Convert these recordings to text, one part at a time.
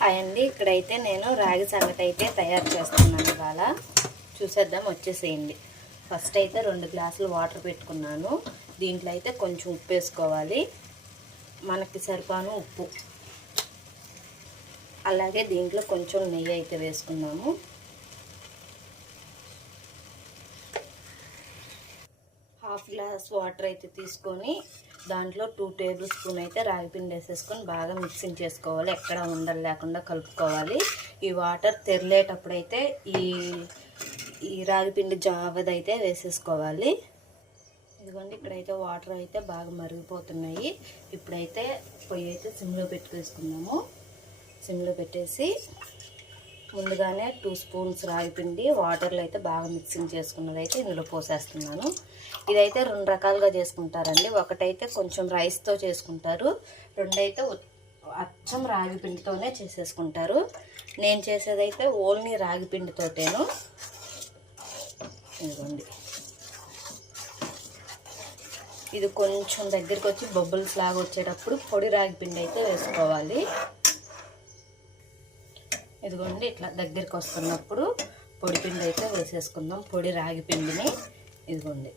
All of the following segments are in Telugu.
హాయ్ అండి, ఇక్కడైతే నేను రాగి సంగటి అయితే తయారు చేస్తున్నాను. ఇవాళ చూసేద్దాం, వచ్చేసేయండి. ఫస్ట్ అయితే 2 గ్లాసులు వాటర్ పెట్టుకున్నాను. దీంట్లో అయితే కొంచెం ఉప్పు వేసుకోవాలి, మనకి సరిపాను ఉప్పు. అలాగే దీంట్లో కొంచెం నెయ్యి అయితే వేసుకున్నాము. హాఫ్ గ్లాస్ వాటర్ అయితే తీసుకొని దాంట్లో 2 టేబుల్ స్పూన్ అయితే రాగిపిండి వేసేసుకొని బాగా మిక్సింగ్ చేసుకోవాలి. ఎక్కడ ఉండలు లేకుండా కలుపుకోవాలి. ఈ వాటర్ తెరలేటప్పుడైతే ఈ రాగిపిండి జావదైతే వేసేసుకోవాలి. ఇదిగోండి, ఇక్కడైతే వాటర్ అయితే బాగా మరిగిపోతున్నాయి. ఇప్పుడైతే పొయ్యి అయితే సిమ్లో పెట్టుకేసుకున్నాము. సిమ్లో పెట్టేసి ముందుగానే 2 స్పూన్స్ రాగిపిండి వాటర్లో అయితే బాగా మిక్సింగ్ చేసుకున్నది అయితే ఇందులో పోసేస్తున్నాను. ఇదైతే 2 రకాలుగా చేసుకుంటారండి. ఒకటైతే కొంచెం రైస్తో చేసుకుంటారు, రెండైతే అచ్చం రాగిపిండితోనే చేసేసుకుంటారు. నేను చేసేదైతే ఓన్లీ రాగిపిండితోటేను. ఇదిగోండి, ఇది కొంచెం దగ్గరికి వచ్చి బొబ్బల్స్ లాగా వచ్చేటప్పుడు పొడి రాగిపిండి అయితే వేసుకోవాలి. ఇదిగోండి, ఇట్లా దగ్గరికి వస్తున్నప్పుడు పొడి పిండి అయితే వేసేసుకుందాం, పొడి రాగి పిండిని. ఇదిగోండి,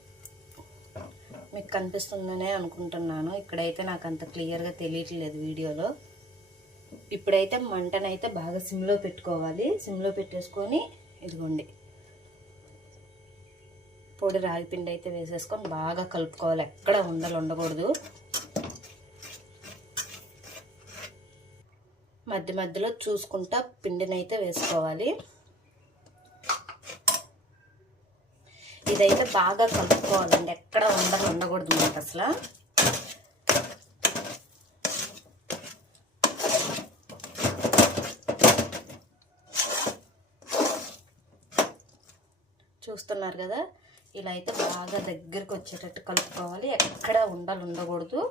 మీకు కనిపిస్తుందనే అనుకుంటున్నాను. ఇక్కడైతే నాకు అంత క్లియర్గా తెలియట్లేదు వీడియోలో. ఇప్పుడైతే మంటనైతే బాగా సిమ్లో పెట్టుకోవాలి. సిమ్లో పెట్టేసుకొని ఇదిగోండి పొడి రాగి పిండి అయితే వేసేసుకొని బాగా కలుపుకోవాలి. ఎక్కడ ఉండలు ఉండకూడదు. మధ్య మధ్యలో చూసుకుంటా పిండిని అయితే వేసుకోవాలి. ఇదైతే బాగా కలుపుకోవాలండి, ఎక్కడ ఉండలు ఉండకూడదు మనకు అసలు. చూస్తున్నారు కదా, ఇలా అయితే బాగా దగ్గరికి వచ్చేటట్టు కలుపుకోవాలి. ఎక్కడ ఉండలు ఉండకూడదు.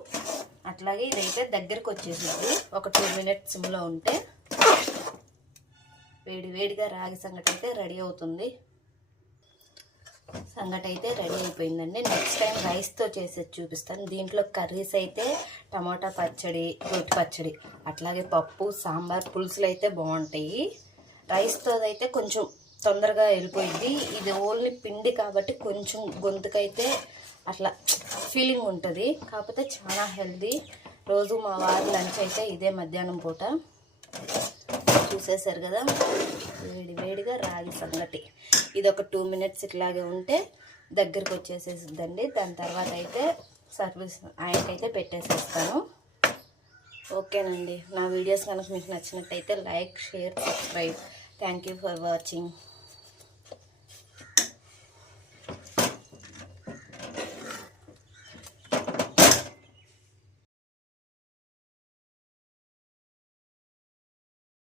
అట్లాగే ఇదైతే దగ్గరికి వచ్చేసింది. ఒక 2 మినిట్స్ సిమ్లో ఉంటే వేడిగా రాగి సంగటి అయితే రెడీ అవుతుంది. సంగటి అయితే రెడీ అయిపోయిందండి. నెక్స్ట్ టైం రైస్తో చేసేది చూపిస్తాను. దీంట్లో కర్రీస్ అయితే టమాటా పచ్చడి, రోటి పచ్చడి, అట్లాగే పప్పు, సాంబార్, పులుసులు అయితే బాగుంటాయి. రైస్తో అయితే కొంచెం తొందరగా వెళ్ళిపోయింది. ఇది ఓన్లీ పిండి కాబట్టి కొంచెం గొంతుకైతే అట్లా ఫీలింగ్ ఉంటుంది. కాకపోతే చాలా హెల్దీ. రోజు మా వారి లంచ్ అయితే ఇదే మధ్యాహ్నం పూట. చూసేసారు కదా, వేడిగా రాగి సంగటి. ఇది ఒక 2 మినిట్స్ ఇట్లాగే ఉంటే దగ్గరికి వచ్చేసేసిద్దండి. దాని తర్వాత అయితే సర్వీస్ ఆయనకైతే పెట్టేసేస్తాను. ఓకేనండి, నా వీడియోస్ కనుక మీకు నచ్చినట్టయితే like, share, subscribe. Thank you for watching.